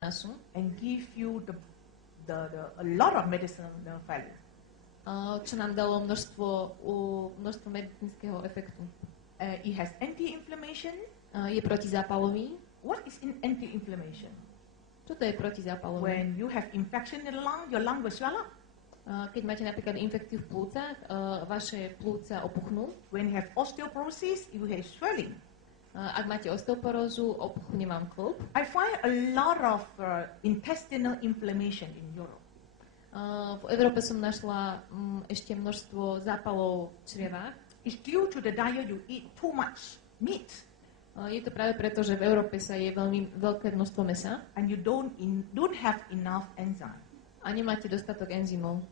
and give you a lot of medicinal value. Čo nám dalo množstvo medicínskeho efektu. It has anti-inflammation. Je protizápalový. What is anti-inflammation? Čo to je protizápalový? When you have infection in the lung, your lung will swell up. Keď máte napríklad infekciu v plúcach, vaše plúca opuchnú. When you have osteoporosis, you have swelling. Ak máte osteoporózu, opuchne vám klb. I find a lot of intestinal inflammation in Europe. V Európe som našla ešte množstvo zápalov v črievách. It's due to the diet you eat too much meat. Je to práve preto, že v Európe sa je veľmi veľké množstvo mäsa. And you don't have enough enzyme. A nemáte dostatok enzymov.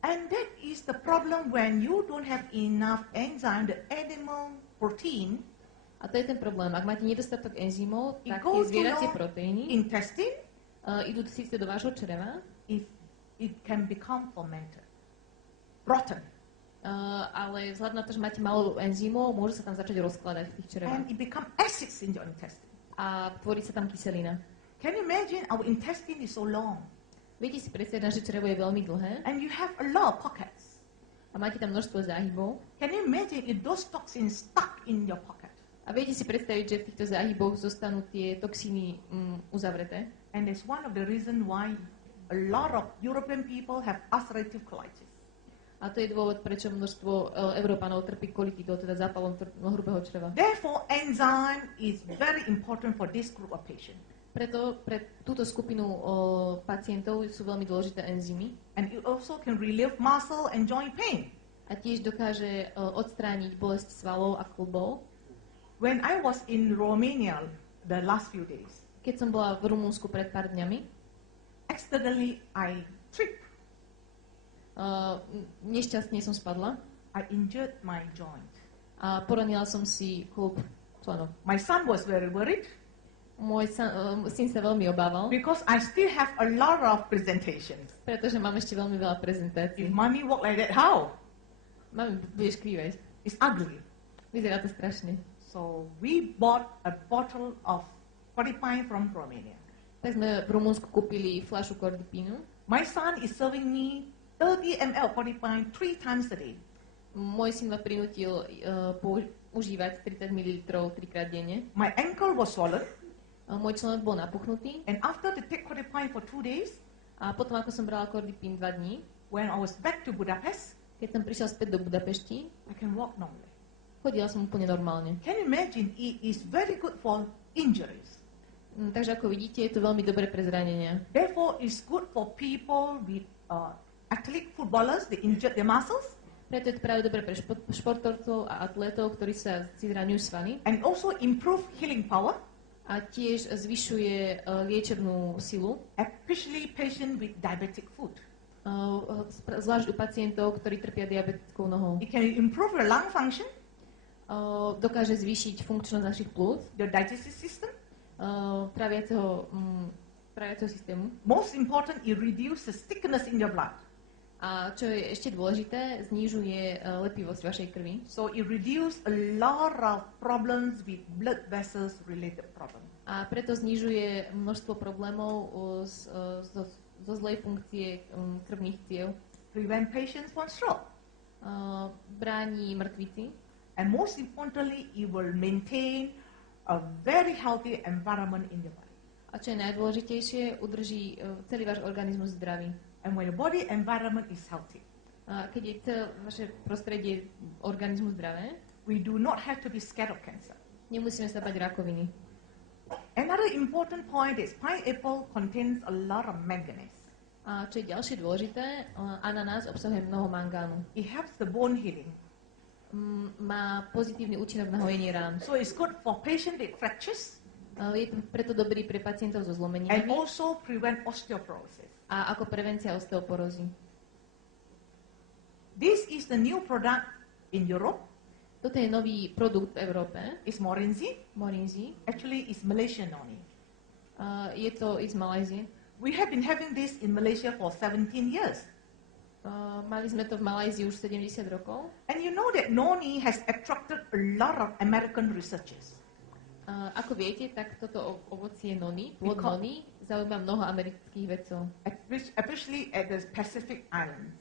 And that is the problem when you don't have enough enzyme, the animal protein. A to je ten problém. Ak máte nedostatok enzymov, tak tie zvieracie proteíny idú síce do vášho čreva. It can become fermented, rotten. Ale vzhľadom na to, že máte málo enzymov, môže sa tam začať rozkladať v tých črevách. And it become acids in your intestine. A tvorí sa tam kyselina. Can you imagine our intestine is so long? Viete si predstaviť, že črevo je veľmi dlhé. And you have a lot of pockets. A máte tam množstvo záhybov. Can you imagine if those toxins stuck in your pocket? A viete si predstaviť, že v týchto záhyboch zostanú tie toxíny uzavreté. And that's one of the reasons why a lot of European people have ulcerative colitis. A to je dôvod, prečo množstvo Európanov trpí kolititou, teda zápalom hrubého čreva. Therefore, enzyme is very important for this group of patients. Preto pre túto skupinu pacientov sú veľmi dôležité enzymy. And it also can relieve muscle and joint pain. A tiež dokáže odstrániť bolesť svalov a klbov. When I was in Romania the last few days, keď som bola v Rumunsku pred pár dňami, accidentally I tripped. Nešťastne som spadla. I injured my joint. A poranila som si klb členov. My son was very worried. Môj syn sa veľmi obával. Because I still have a lot of presentations. Pretože mám ešte veľmi veľa prezentácií. If mommy walk like that, how? Mami, budeš krývať. It's ugly. Vyzerá to strašne. So we bought a bottle of Cordipine from Romania. Tak sme v Rumunsku kúpili fľašu Cordipinu. My son is serving me 30 ml Cordipine 3 times a day. Môj syn ma prinútil užívať 30 ml 3-krát denne. My ankle was swollen. Môj členok bol napuchnutý. And after to take Cordipine for 2 days, a potom ako som brala Cordipin 2 dní, when I was back to Budapest, keď som prišiel späť do Budapešti, I can walk normally. Chodila som úplne normálne. Can you imagine? It is very good for injuries. Takže ako vidíte, je to veľmi dobré pre zranenia. Therefore, it's good for people with athletic footballers, they injured their muscles. Preto je to práve dobré pre športovcov a atletov, ktorí si zraňujú svaly. And also improve healing power. A tiež zvyšuje liečebnú silu. Especially patient with diabetic foot. Zvlášť u pacientov, ktorí trpia diabetickou nohou. It can improve your lung function. Dokáže zvýšiť funkčnosť našich plúc. Your digestive system. Tráviaceho systému. Most important, it reduces thickness in your blood. A čo je ešte dôležité, znižuje lepivosť vašej krvi. So it reduces a lot of problems with blood vessels related problems. A preto znižuje množstvo problémov zo zlej funkcie krvných ciev. Prevent patients from stroke. Bráni mŕtvici. And most importantly, it will maintain a very healthy environment in your body. A čo je najdôležitejšie, udrží celý váš organizmus zdravý. And when your body environment is healthy, keď je celé vaše prostredie organizmu zdravé, we do not have to be scared of cancer. Nemusíme sa bať rakoviny. Another important point is pineapple contains a lot of manganese. A čo je ďalšie dôležité, ananás obsahuje mnoho mangánu. It helps the bone healing. Má pozitívny účinok na hojenie rán. So it's good for patient with fractures. Je preto dobrý pre pacientov so zlomeninami. And also prevent osteoporosis. A ako prevencia osteoporózy. This is the new product in Europe. Toto je nový produkt v Európe. It's Morinzi. Morinzi. Actually, it's Malaysian noni. Je to z Malajzie. We have been having this in Malaysia for 17 years. Mali sme to v Malajzii už 70 rokov. And you know that noni has attracted a lot of American researchers. Ako viete, tak toto ovocie noni, plod noni, zaujíma mnoho amerických vedcov. Especially at the Pacific Islands.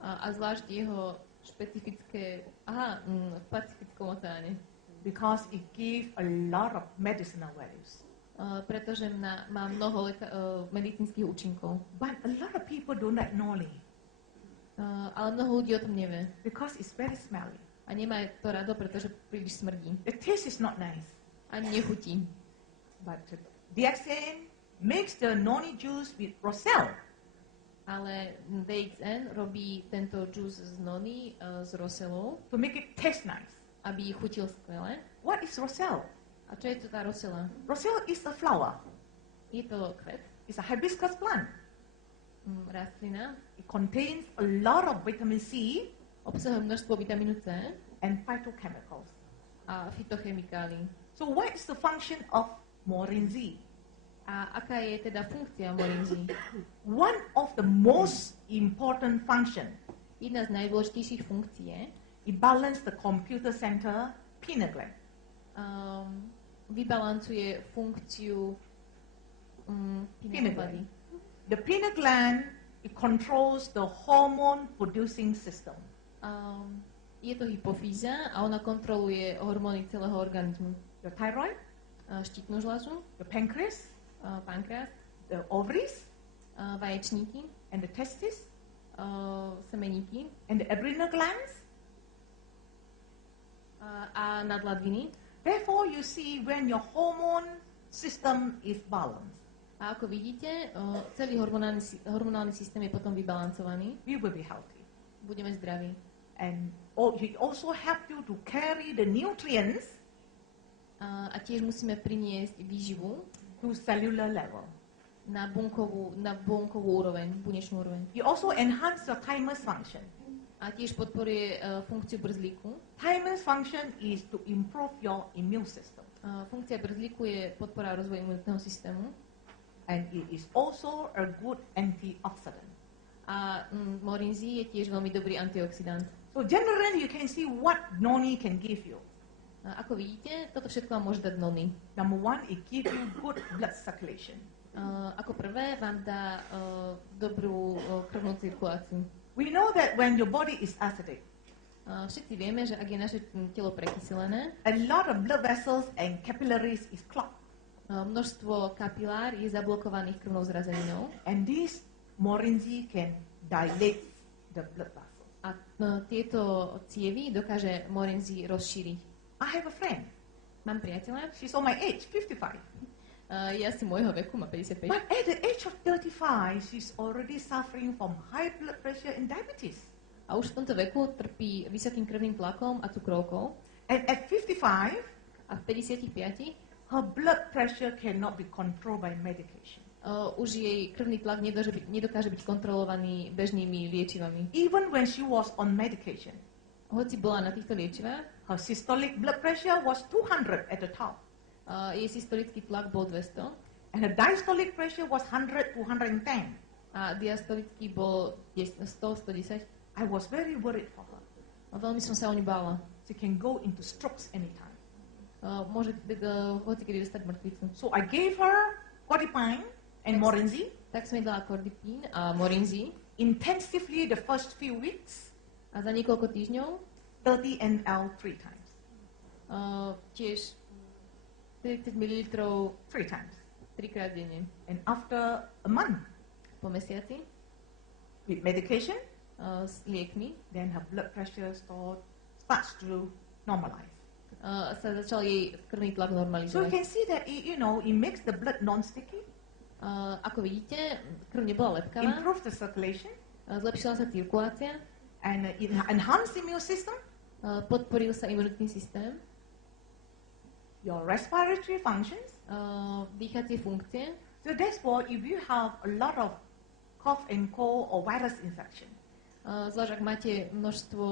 A zvlášť jeho špecifické, v Pacifickom oceáne. Because it gives a lot of medicinal values. Pretože má mnoho medicínskych účinkov. But a lot of people do not know it. Ale mnoho ľudí o tom nevie. Because it's very smelly. A nemá to rado, pretože príliš smrdí. The taste is not nice. Ani nechutí. But DXN makes the noni juice with roselle. Ale DXN robí tento juice z noni s roselou. To make it taste nice. Aby chutil skvele. What is roselle? A čo je to tá rosela? Roselle is a flower. Je to kvet. It's a hibiscus plant. Rastlina. It contains a lot of vitamin C. Obsahuje množstvo vitamínu C. And phytochemicals. A fytochemikálií. So what is the function of Morinzi? A aká je teda funkcia Morinzi? One of the most important function. Jedna z najdôležitejších funkcií je, it balances the computer center pineal gland. Vybalancuje funkciu pineal glandy. The pineal gland, it controls the hormone producing system. Je to hypofýza a ona kontroluje hormóny celého organizmu. The thyroid, štítnu žľazu, the pancreas, pankreas, the ovaries, vaječníky, and the testes, semeníky, and the adrenal glands. A nadladviny. Therefore, you see when your hormone system is balanced. A ako vidíte, celý hormonálny systém je potom vybalancovaný. We will be healthy. Budeme zdraví. And it also help you to carry the nutrients. A tiež musíme priniesť výživu to cellular level. Na bunkovú úroveň, bunečnú úroveň. You also enhance your thymus function. A tiež podporuje funkciu brzlíku. Thymus function is to improve your immune system. Funkcia brzlíku je podpora rozvoja imunitného systému. And it is also a good antioxidant. A Morinzi je tiež veľmi dobrý antioxidant. So generally you can see what noni can give you. Ako vidíte, toto všetko vám môže dať noni. Number one, it gives you good blood circulation. Ako prvé vám dá dobrú krvnú cirkuláciu. We know that when your body is acidic, všetci vieme, že ak je naše telo prekyselené, a lot of blood vessels and capillaries is clogged. Množstvo kapilár je zablokovaných krvnou zrazeninou. And this Morinzi can dilate the blood vessels. A tieto cievy dokáže Morinzi rozšíriť. I have a friend. Mám priateľa. She's on my age, 55. Je asi môjho veku, má 55. But at the age of 35, she's already suffering from high blood pressure and diabetes. A už v tomto veku trpí vysokým krvným tlakom a cukrovkou. And at 55, a v 55, her blood pressure cannot be controlled by medication. Už jej krvný tlak nedokáže byť kontrolovaný bežnými liečivami. Even when she was on medication. Hoci bola na týchto liečivách, her systolic blood pressure was 200 at the top. Jej systolický tlak bol 200. And her diastolic pressure was 100 to 110. A diastolický bol 100, 110. I was very worried for her. A veľmi som sa o ňu bála. She can go into strokes anytime. Môže hocikedy dostať mŕtvicu. So I gave her Cordipine and Morinzi. Tak som jej dala Cordipine a Morinzi. Intensively the first few weeks. A za niekoľko týždňov 30 ml 3 times. Tiež 30 ml 3 times. 3-krát denne. And after a month, po mesiaci, with medication, s liekmi, then her blood pressure starts to normalize. Sa začal jej krvný tlak normalizovať. So you can see that it makes the blood non-sticky. Ako vidíte, krv nebola lepkavá. Improves the circulation. Zlepšila sa cirkulácia. And it enhanced the immune system. Podporil sa imunitný systém. Your respiratory functions. Dýchacie funkcie. So therefore, if you have a lot of cough and cold or virus infection, zvlášť ak máte množstvo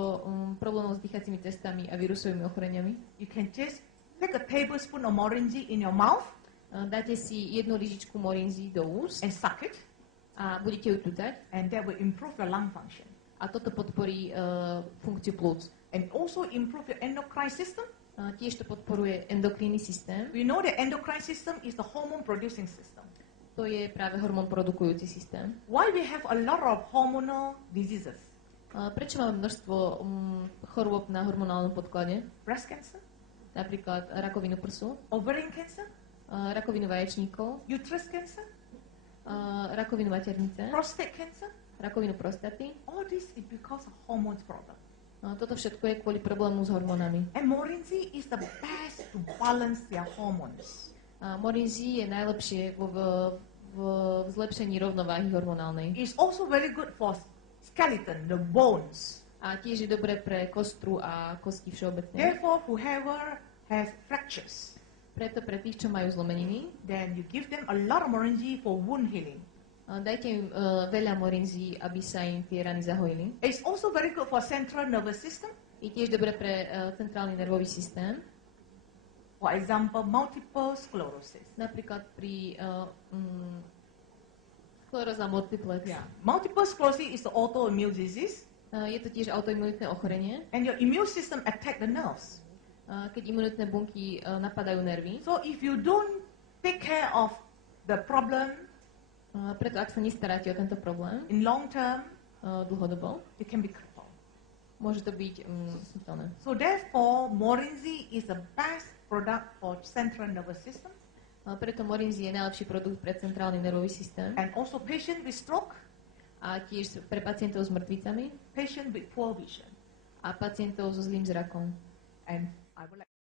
problémov s dýchacími cestami a vírusovými ochoreniami, you can just take a tablespoon of Morinzi in your mouth. Dáte si jednu lyžičku Morinzi do úst and suck it. A budete ju tutať. And that will improve your lung function. A toto podporí funkciu plúc. And also improve your endocrine system. Tiež to podporuje endokrinný systém. We know the endocrine system is the hormone producing system. To je práve hormón produkujúci systém. Why we have a lot of hormonal diseases? Prečo máme množstvo chorôb na hormonálnom podklade? Breast cancer? Napríklad rakovinu prsu. Ovarian cancer? Rakovinu vaječníkov. Uterus cancer? Rakovinu maternice. Prostate cancer? Rakovinu prostaty. All this is because of hormones problem. Toto všetko je kvôli problému s hormónami. And Morinzi is the best to balance their hormones. Morinzi je najlepšie v zlepšení rovnováhy hormonálnej. It's also very good for skeleton, the bones. A tiež je dobré pre kostru a kosti všeobecne. Therefore, whoever has fractures, preto pre tých, čo majú zlomeniny, then you give them a lot of Morinzi for wound healing. Dajte im veľa morinzí, aby sa im tie rany zahojili. It's also very good for central nervous system. Je tiež dobré pre centrálny nervový systém. For example, multiple sclerosis. Napríklad pri skleróza multiplex. Yeah. Multiple sclerosis is the autoimmune disease. Je to tiež autoimunitné ochorenie. And your immune system attack the nerves. Keď imunitné bunky napadajú nervy. So if you don't take care of the problem, preto ak sa nestaráte o tento problém, in long term, dlhodobo, it can be crippled. Môže to byť smrteľné. So therefore, Morinzi is the best product for central nervous system. Preto Morinzi je najlepší produkt pre centrálny nervový systém. And also patient with stroke. A tiež pre pacientov s mŕtvicami. Patient with poor vision. A pacientov so zlým zrakom. And I would like